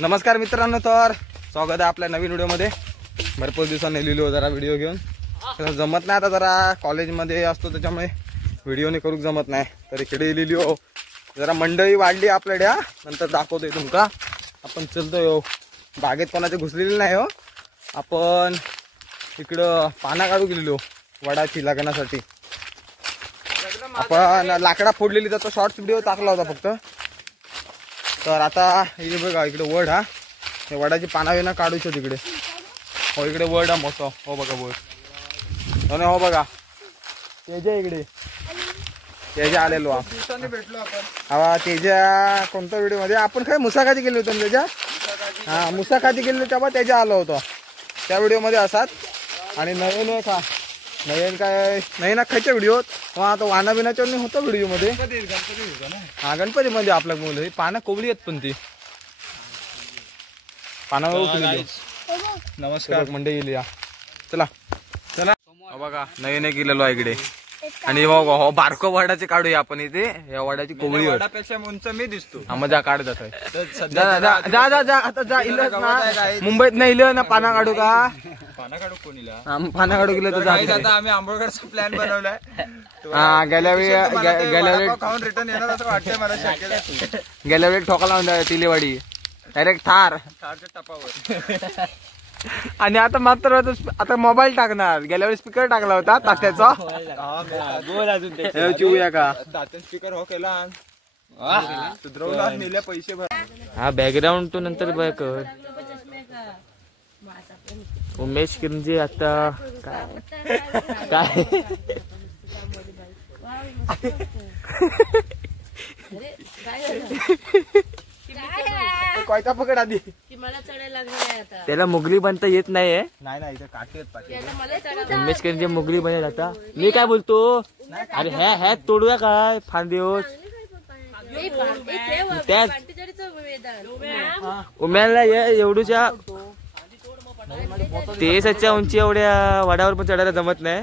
नमस्कार मित्रांनो, तर स्वागत आहे आपल्या नवीन व्हिडिओमध्ये। भरपूर दिवसांनी लिहिलो जरा व्हिडिओ घेऊन, जमत नाही आता, जरा कॉलेजमध्ये असतो त्याच्यामुळे व्हिडिओ नाही करू जमत नाही। तर इकडे लिहिलो जरा मंडळी वाढली आपल्याकडे, नंतर दाखवतोय तुमका। आपण चलतोय बागेत, कोणाचे घुसलेले नाही हो। आपण इकडं पाना काढू गेलेलो वडाची लग्नासाठी। आपण लाकडा फोडलेली, त्याचा शॉर्ट्स व्हिडिओ टाकला होता फक्त। तर आता हे बघा इकडे वड, हा हे वडाची पाना विना काढूच तिकडे। हो इकडे वड मोठा, हो बघा वड, हो बघा तेजा इकडे, तेजा आलेलो भेटलो आपण। हा तेजा कोणत्या व्हिडिओ मध्ये आपण काय मुसाखाती गेलो होतो तेजा, हा मुसाखाती गेलो तेव्हा तेजा आलो होतो त्या व्हिडिओ मध्ये असाच। आणि नवीन आहे का नवीन काय नाही ना खायच्या व्हिडिओत, आता वाना बिनाच्या होतं व्हिडिओ मध्ये। हा गणपती मध्ये आपल्या मुलं पानं कोवळी आहेत, पण ती पानावर नमस्कार मंडळी गेली, चला चला बघा नवीन गेलेलो आहे इकडे। आणि हो बारको वडाचे काढूया आपण इथे, या वडाची कोवळी वडापेक्षा उंच मी दिसतो। हा मजा काढ जात आता जा इलच ना, मुंबईत नाही इल ना पाना काढू का, पाना काढू कोणीला, पाना काढू गेलं तर आता आम्ही आंबोळगडचा प्लॅन बनवलाय। हा गेल्या वेळी खाऊन रिटर्न येणार असं वाटतंय मला, शक्य गेल्या वेळी ठोका लावून तिलेवाडी डायरेक्ट थारच्या टपावर। आणि आता मात्र आता मोबाईल टाकणार, गेल्या वेळी स्पीकर टाकला होता तात्याचा, चिवूया का तात्या स्पीकर हो केला सुधरवला, नेल्या पैसे भर। हा बॅकग्राऊंड तो नंतर बघ कर। उमेश किरंजी आता काय कोयता पकड आधी, त्याला मुगली बनता येत नाहीये। नाही उमेश किरंजी मुगली बनेल आता। मी काय बोलतो, अरे हे तोडूया काय फांदीवर, त्यात उम्याला एवढूच्या ते सच्च्या उंची एवढ्या वडावर पण चढायला जमत नाही,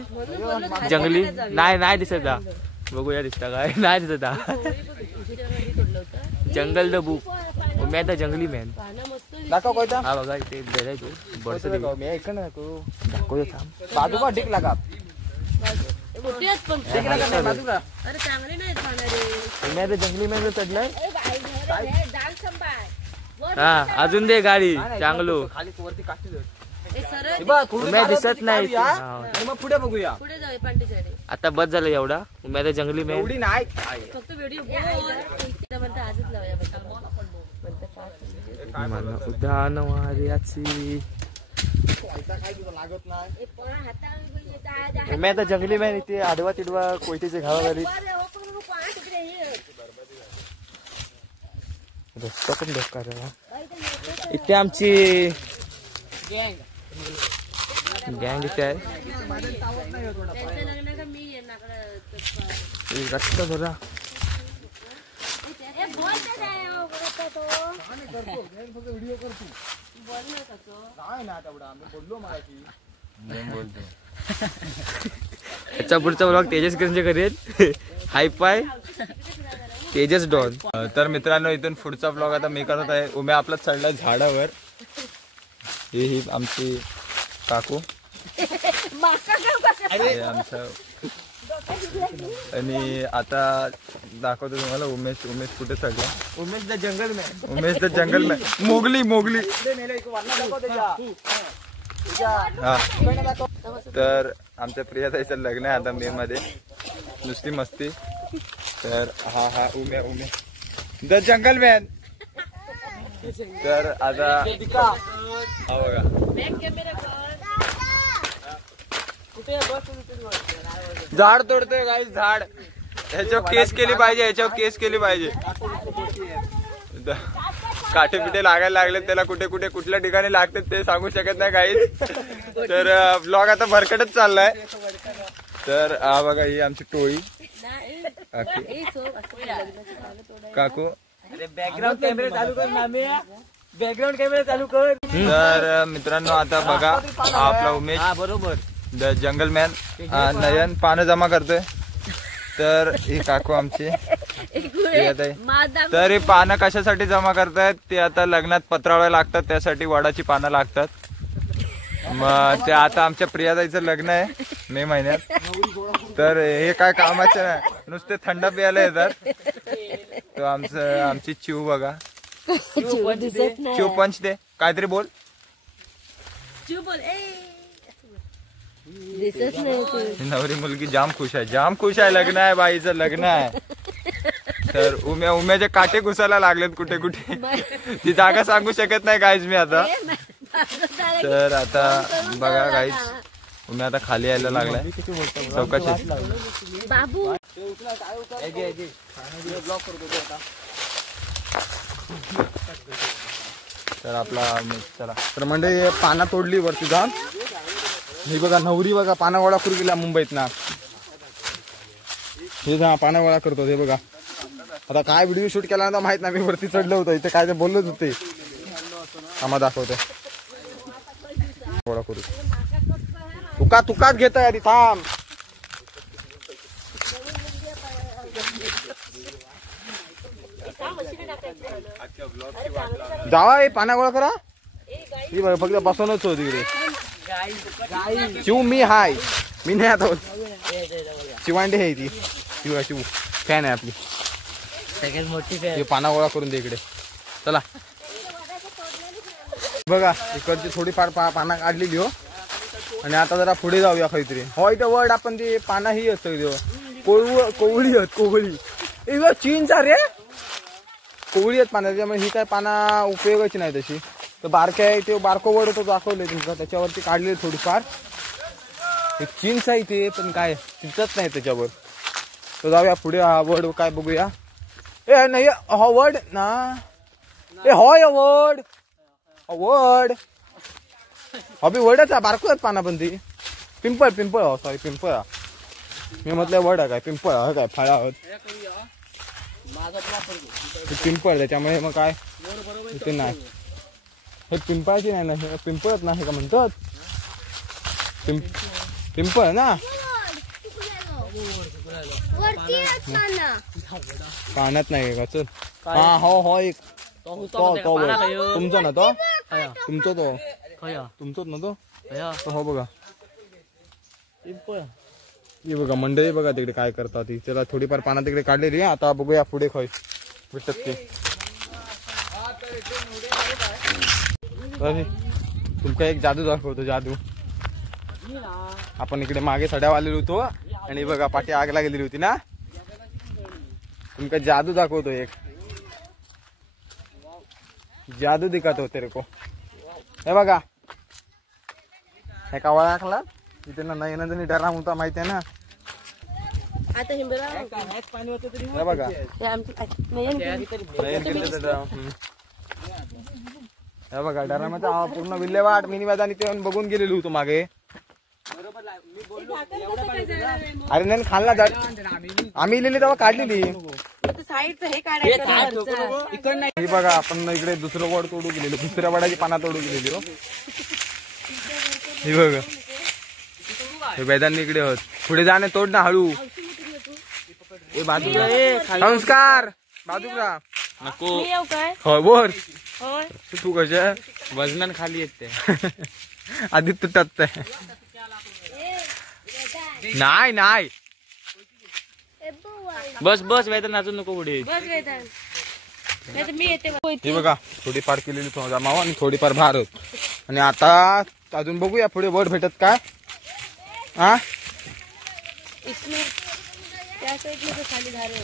जंगली नाही दिसत। बघूया दिसता काय, नाही दिसत। Jungle the book, Umya the जंगली मॅन दाखव कोयता। हा बघा इथे बाजूला ढीक लागा, उम्या द जंगली मॅन चढलाय। हा अजून दे गाडी चांगलो, उम्या दिसत नाही। मग पुढे बघूया, आता बस झालं एवढा। उम्या द जंगली मॅन एवढी नाही, उद्यान वाऱ्याची उम्या द जंगली मॅन इथे आडवा तिडवा कोयतीचे घावाघाली रस्ता पण बेकार आहे। इथे आमची गँग इथे आहे, रस्ता जरा याच्या पुढचा ब्लॉग तेजस किरंजी करेल, हाय पाय तेजस डॉन। तर मित्रांनो इथून पुढचा ब्लॉग आता मी करत आहे। उम्या आपला चढला झाडावर, ही आमची काकू आमचं। आणि आता दाखवतो तुम्हाला उमेश कुठे चढला। Umesh the jungle man Mowgli हा। तर आमच्या प्रियाताईचं लग्न आहे आता मे मध्ये, नुसती मस्ती। तर हा उम्या द जंगल मॅन। तर आता हा बघा झाड तोडतोय काय, झाड ह्याच्यावर केस केली पाहिजे, काठे पिठे लागायला लागले त्याला, कुठल्या ठिकाणी लागते ते सांगू शकत नाही काही। तर ब्लॉग आता भरकटच चाललाय। तर हा बघा ही आमची टोळी काकू, बॅकग्राऊंड कॅमेरा चालू कर। तर मित्रांनो आता बघा आपला उमेश बरोबर द जंगल मॅन, नयन पानं जमा करतोय। तर ही काकू आमची तर ही पानं कशासाठी जमा करतायत ते आता लग्नात पत्रावळ्या लागतात त्यासाठी वडाची पानं लागतात. मग ते आता आमच्या प्रियाताईचं लग्न आहे मे महिन्यात. तर हे काय कामाचं नाही, नुसते थंड प्यायला येतात. तो आमची चिव बघा, चिव पंच दे काहीतरी बोल. नवरी मुलगी जाम खुश आहे, जाम खुश आहे. लग्न आहे, बाईचं लग्न आहे. तर उम्याचे काटे घुसायला लागलेत कुठे कुठे. ती जागा सांगू शकत नाही काहीच मी आता. तर आता बघा काहीच उम्या आता खाली यायला लागलाय चौकाशी. तर आपला चला तर म्हणजे पाना तोडली वरती जाऊन. हे बघा नवरी बघा पाना गोळा करू गेला मुंबईत ना. हे जा पाना गोळा करतो हे बघा. आता काय व्हिडिओ शूट केला ना माहित नाही, मी वरती चढलो होतो इथे काय ते बोललोच होते. आम्हा दाखवते गोळा करू. तुकाच घेतोय आधी थांब. जावा हे पाना गोळा करा. ही बघा फक्त बसवूनच होती तिकडे. शिव मी हाय मी नाही आता शिवांडे आहे ती. शिव फॅन आहे आपली सगळ्यात मोठी फॅन. पाना गोळा करून दे इकडे चला. बघा इकडची थोडीफार पाना काढलेली हो. आणि आता जरा पुढे जाऊया काहीतरी. हो इथं वर्ड आपण ते पाना ही असतं कोवळी चीनचा रे कोवळी आहेत पाना. त्याच्यामुळे ही काय पाना उपयोगाची नाही तशी. तर बारके आहे ते बारको वड होतो दाखवले तुमचा त्याच्यावरती काढले थोडीफार. चीनचा आहे ते पण काय चिंतत नाही त्याच्यावर. तर जाऊया पुढे. हा वड काय बघूया. ए नाही हा वड ना. ए होय वड वड अभि वडच आहे बारको आहेत पाना. पण ती पिंपळ सॉरी पिंपळ. मी म्हटलं वड काय पिंपळ काय फळा आहोत पिंपळ. त्याच्यामुळे मग काय इथे नाही हे पिंपळाची नाही ना पिंपळच नाही का म्हणतात. पिंपळ ना पाण्यात नाही का. चल हा हो एक तुमचा ना तो तुमचा तो तुमचंच ना तो हो बघा. हे बघा मंडळी बघा तिकडे काय करतात ती. त्याला थोडीफार पाना तिकडे काढलेली. आता बघूया पुढे खाय भेटत ते. तुमका एक जादू दाखवतो जादू. आपण इकडे मागे सड्या आलेलो होतो आणि बघा पाठी आग लागलेली होती ना. तुमका जादू दाखवतो एक. जादू दिखातो तेरे को. हे बघा हे कावळा टाकला इथे ना नाही ना डरा होता माहिती आहे ना. हे बघा हे बघा डरामाचा पूर्ण विल्हेवाट मिनी मैदानी ते बघून गेलेलो होतो मागे. अरे नाही खाल्ला आम्ही लिहिली तेव्हा काढलेली. हे बघा आपण इकडे दुसरं वड तोडू गेलेलो. दुसऱ्या वडाची पाना तोडू गेलेली हो. हे बघा हे मैदानी इकडे होत. पुढे जाणे तोड ना हळू. ए बाजू संस्कार बाजूला नको हो बोर. तू कशा वजनान खाली येते आधी तुटत नाही नाही. बस बस वेदन नाचू नको पुढे. हे बघा थोडीफार केलेली जमाव आणि थोडीफार भार होत. आणि आता अजून बघूया पुढे वड भेटत काय. हा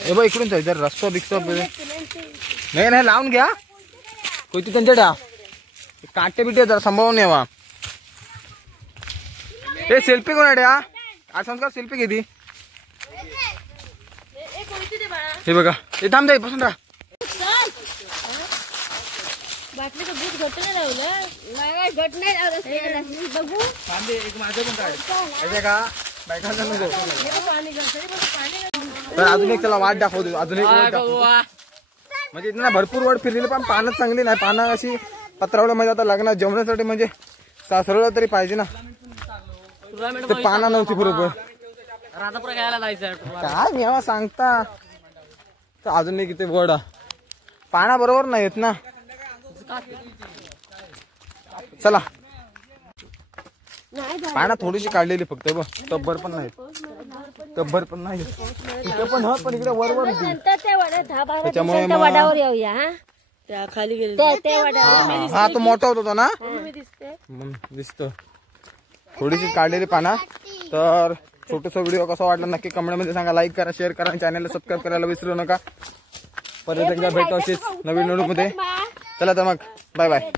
हे बघ इकडून जर रस्ता बिकतो नाही नाही लावून घ्या. कोणती त्यांच्या द्या काटे बिटे जरा संभावून यावा. हे सेल्फी कोण द्या आज संस्कार सेल्फी घेती. हे बघा हे थांब जाई बसून राहा. तर अजून एक त्याला वाट दाखवतो. अजून एक म्हणजे इथं भरपूर वड फिरलेली पण पानं चांगली नाही. पानं अशी पत्रावळ्या म्हणजे आता लग्नात जेवणासाठी म्हणजे सासरवलं तरी पाहिजे ना. ते पाना नव्हती बरोबर. राधापुरा घ्यायला जायचं काय मी सांगता तर अजून नाही किती वड पाना बरोबर नाही येत ना. चला पाना थोडीशी काढलेली फक्त बघ टब्बर पण नाही टब्बर पण नाही इकडे पण हा पण इकडे वरवर त्याच्यामुळे वडावर येऊया त्या खाली गेले हा तो मोठा होता ना दिसतो. थोडीशी काढलेली पाना. तर छोटासा व्हिडिओ कसा वाटला नक्की कमेंट मध्ये सांगा. लाईक करा, शेअर करा, चॅनलला सबस्क्राईब करायला विसरू नका. परत एकदा भेटू अशीच नवीन व्हिडिओ मध्ये. चला तर मग बाय बाय.